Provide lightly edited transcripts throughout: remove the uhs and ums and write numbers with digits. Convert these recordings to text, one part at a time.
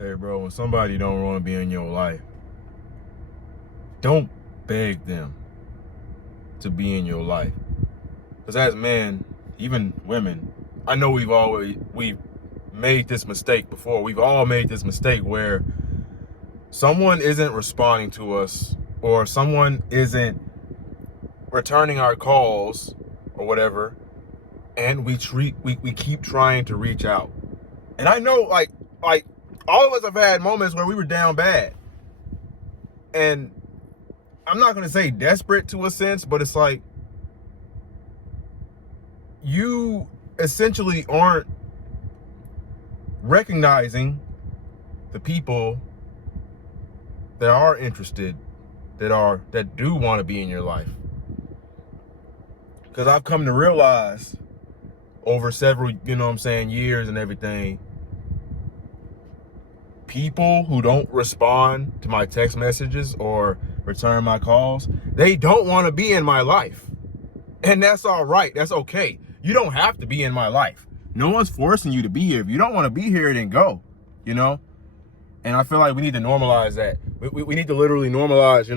Hey, bro, when somebody don't want to be in your life, don't beg them to be in your life. Because as men, even women, I know we've made this mistake before. We've all made this mistake where someone isn't responding to us or someone isn't returning our calls or whatever, and we keep trying to reach out. And I know like all of us have had moments where we were down bad. And I'm not going to say desperate to a sense, but it's like you essentially aren't recognizing the people that are interested, that do want to be in your life. Because I've come to realize over several, years and everything, people who don't respond to my text messages or return my calls, they don't want to be in my life. And that's all right. That's okay. You don't have to be in my life. No one's forcing you to be here. If you don't want to be here, then go, And I feel like we need to normalize that. We need to literally normalize,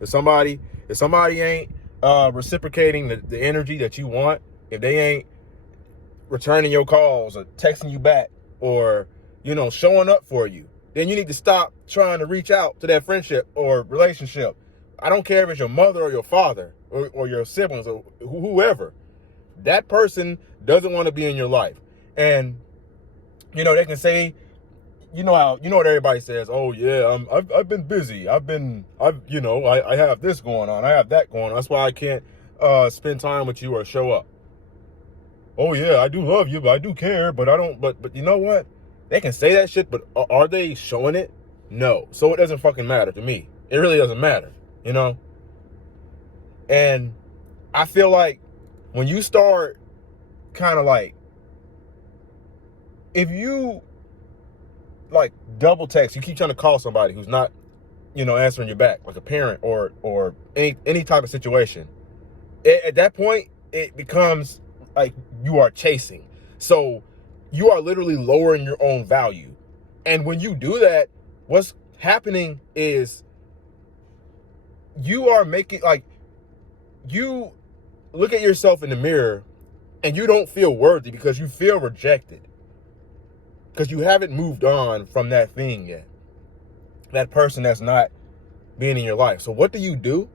If somebody ain't reciprocating the energy that you want, if they ain't returning your calls or texting you back or, showing up for you, then you need to stop trying to reach out to that friendship or relationship. I don't care if it's your mother or your father or your siblings or whoever. That person doesn't want to be in your life. And, they can say, what everybody says, oh yeah, I've been busy. I have this going on. I have that going on. That's why I can't spend time with you or show up. Oh yeah, I do love you, but I do care, but I don't, but you know what? They can say that shit, but are they showing it? No. So it doesn't fucking matter to me. It really doesn't matter, And I feel like when you start kind of like, if you like double text, you keep trying to call somebody who's not, answering your back, like a parent or any type of situation, at that point, it becomes like you are chasing. So you are literally lowering your own value. And when you do that, what's happening is you are making, like, you look at yourself in the mirror and you don't feel worthy because you feel rejected. Because you haven't moved on from that thing yet. That person that's not being in your life. So what do?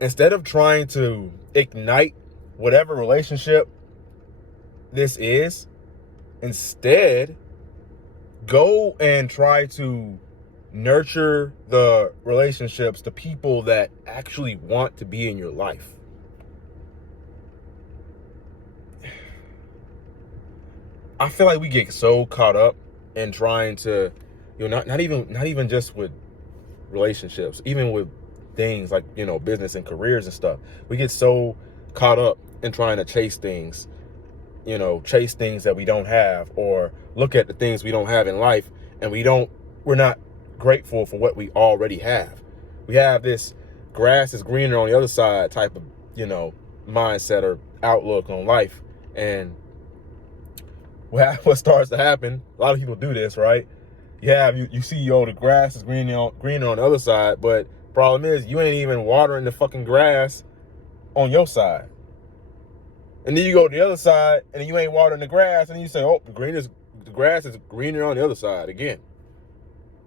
Instead of trying to ignite whatever relationship this is, instead, go and try to nurture the relationships, the people that actually want to be in your life. I feel like we get so caught up in trying to, not even just with relationships, even with things like, business and careers and stuff. We get so caught up in trying to chase things that we don't have, or look at the things we don't have in life, and we're not grateful for what we already have. We have this grass is greener on the other side type of, mindset or outlook on life. And what starts to happen, a lot of people do this, right? You see, the grass is greener on the other side, but problem is you ain't even watering the fucking grass on your side. And then you go to the other side and you ain't watering the grass, and you say, oh, the grass is greener on the other side again.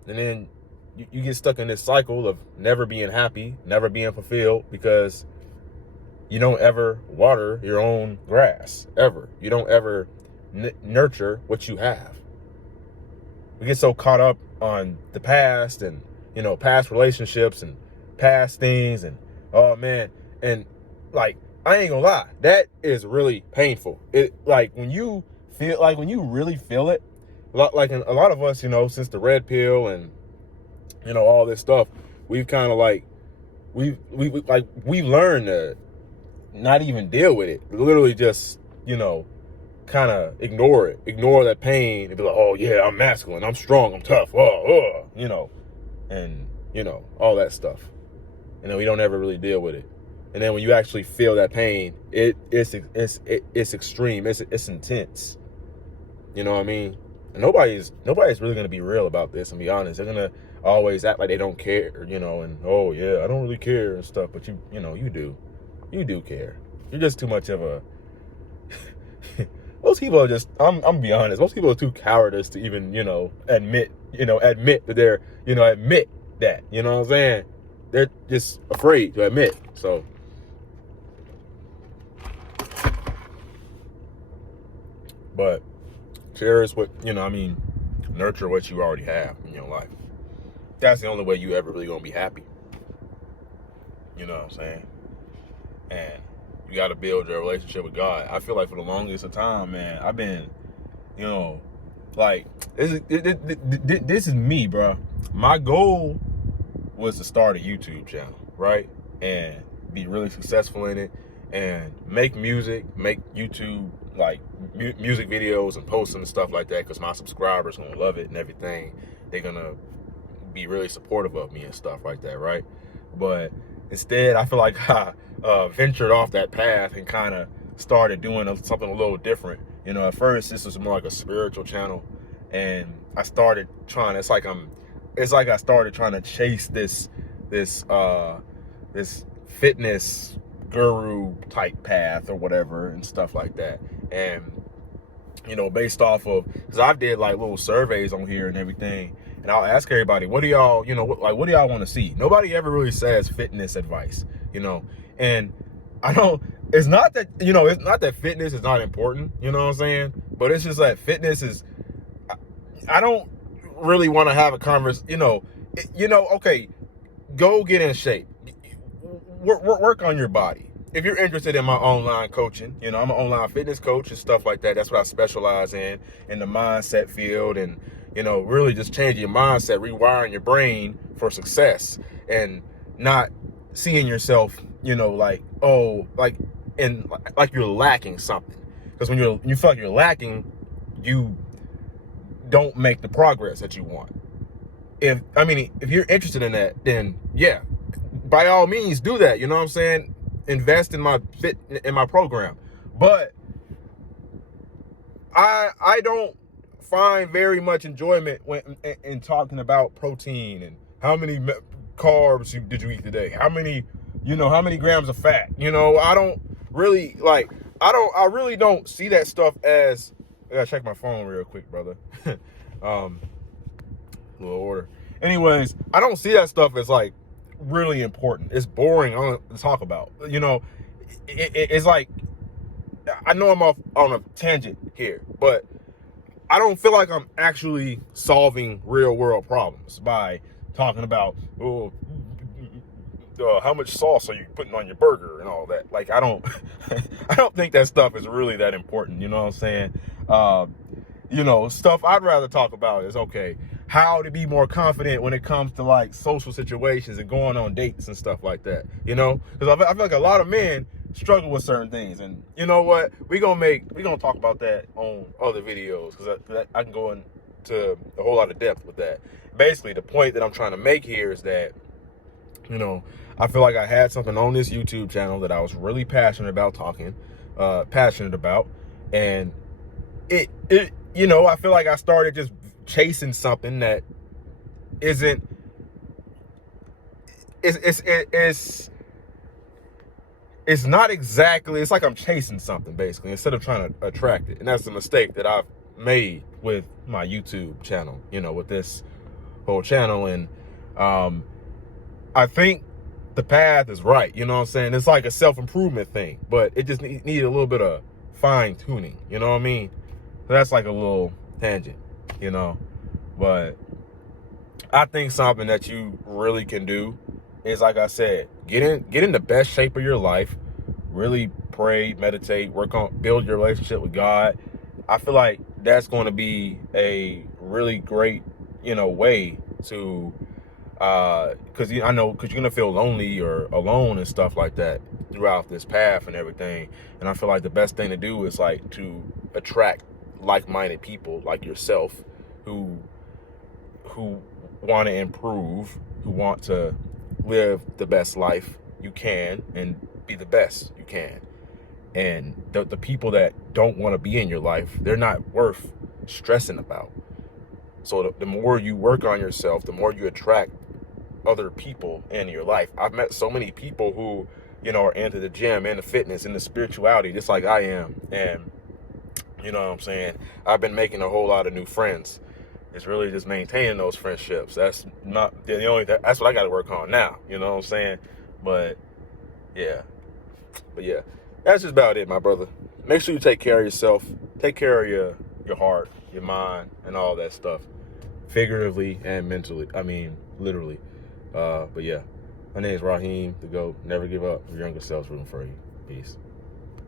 And then you get stuck in this cycle of never being happy, never being fulfilled, because you don't ever water your own grass, ever. You don't ever nurture what you have. We get so caught up on the past and, past relationships and past things, and, oh man. And like, I ain't gonna lie, that is really painful. It, like, when you really feel it, like a lot of us, since the red pill and, all this stuff, we've kind of like, we've learned to not even deal with it. Literally just, kind of ignore that pain and be like, oh yeah, I'm masculine, I'm strong, I'm tough, and, all that stuff. And then we don't ever really deal with it. And then when you actually feel that pain, it's extreme, it's intense. You know what I mean? nobody's really gonna be real about this and be honest. They're gonna always act like they don't care, you know, and oh yeah, I don't really care and stuff. But you do care. You're just too much of a. Most people are just. I'm gonna be honest. Most people are too cowardice to even admit that they're admit that, you know what I'm saying. They're just afraid to admit. So. But cherish what, nurture what you already have in your life. That's the only way you ever really gonna be happy. You know what I'm saying? And you gotta build your relationship with God. I feel like for the longest of time, man, I've been, like, this is me, bro. My goal was to start a YouTube channel, right? And be really successful in it and make music, make YouTube like music videos and post them and stuff like that, because my subscribers gonna love it and everything. They're gonna be really supportive of me and stuff like that, right? But instead, I feel like I ventured off that path and kind of started doing something a little different. At first this was more like a spiritual channel, and I started trying. It's like I started trying to chase this fitness guru type path or whatever and stuff like that. And based off of, because I did like little surveys on here and everything, and I'll ask everybody, what do y'all what do y'all want to see? Nobody ever really says fitness advice, and I don't. It's not that it's not that fitness is not important, you know what I'm saying, but it's just that fitness is. I don't really want to have a conversation. Okay, go get in shape. Work on your body. If you're interested in my online coaching, I'm an online fitness coach and stuff like that. That's what I specialize in the mindset field, and really just changing your mindset, rewiring your brain for success, and not seeing yourself, like you're lacking something. Because when you feel like you're lacking, you don't make the progress that you want. If you're interested in that, then yeah, by all means do that. You know what I'm saying? Invest in my program. But I don't find very much enjoyment in talking about protein and how many carbs did you eat today, how many grams of fat. I don't really I really don't see that stuff as. I gotta check my phone real quick, brother. Little order. Anyways, I don't see that stuff as like really important. It's boring to talk about. It's like, I know I'm off on a tangent here, but I don't feel like I'm actually solving real world problems by talking about how much sauce are you putting on your burger and all that. Like, I don't I don't think that stuff is really that important. You know what I'm saying? Stuff I'd rather talk about is, okay, how to be more confident when it comes to like social situations and going on dates and stuff like that, because I feel like a lot of men struggle with certain things. And you know what, we're gonna talk about that on other videos, because I can go into a whole lot of depth with that. Basically, the point that I'm trying to make here is that I feel like I had something on this YouTube channel that I was really passionate about and it I feel like I started just chasing something that isn't. It's not exactly. It's like I'm chasing something basically instead of trying to attract it, and that's the mistake that I've made with my YouTube channel. With this whole channel, and I think the path is right. You know what I'm saying? It's like a self-improvement thing, but it just needed a little bit of fine tuning. You know what I mean? So that's like a little tangent, but I think something that you really can do is, like I said, get in the best shape of your life, really pray, meditate, build your relationship with God. I feel like that's going to be a really great, way to, because you're going to feel lonely or alone and stuff like that throughout this path and everything. And I feel like the best thing to do is like to attract like-minded people like yourself who want to improve, who want to live the best life you can and be the best you can. And the people that don't want to be in your life, they're not worth stressing about. So the more you work on yourself, the more you attract other people in your life. I've met so many people who, you know, are into the gym, into fitness, into spirituality, just like I am. And you know what I'm saying? I've been making a whole lot of new friends. It's really just maintaining those friendships. That's not the only, that's what I got to work on now. You know what I'm saying? But yeah, that's just about it, my brother. Make sure you take care of yourself. Take care of your heart, your mind, and all that stuff, figuratively and mentally. I mean, literally. But yeah, my name is Raheem, the GOAT. Never give up. Your younger self's rooting for you. Peace.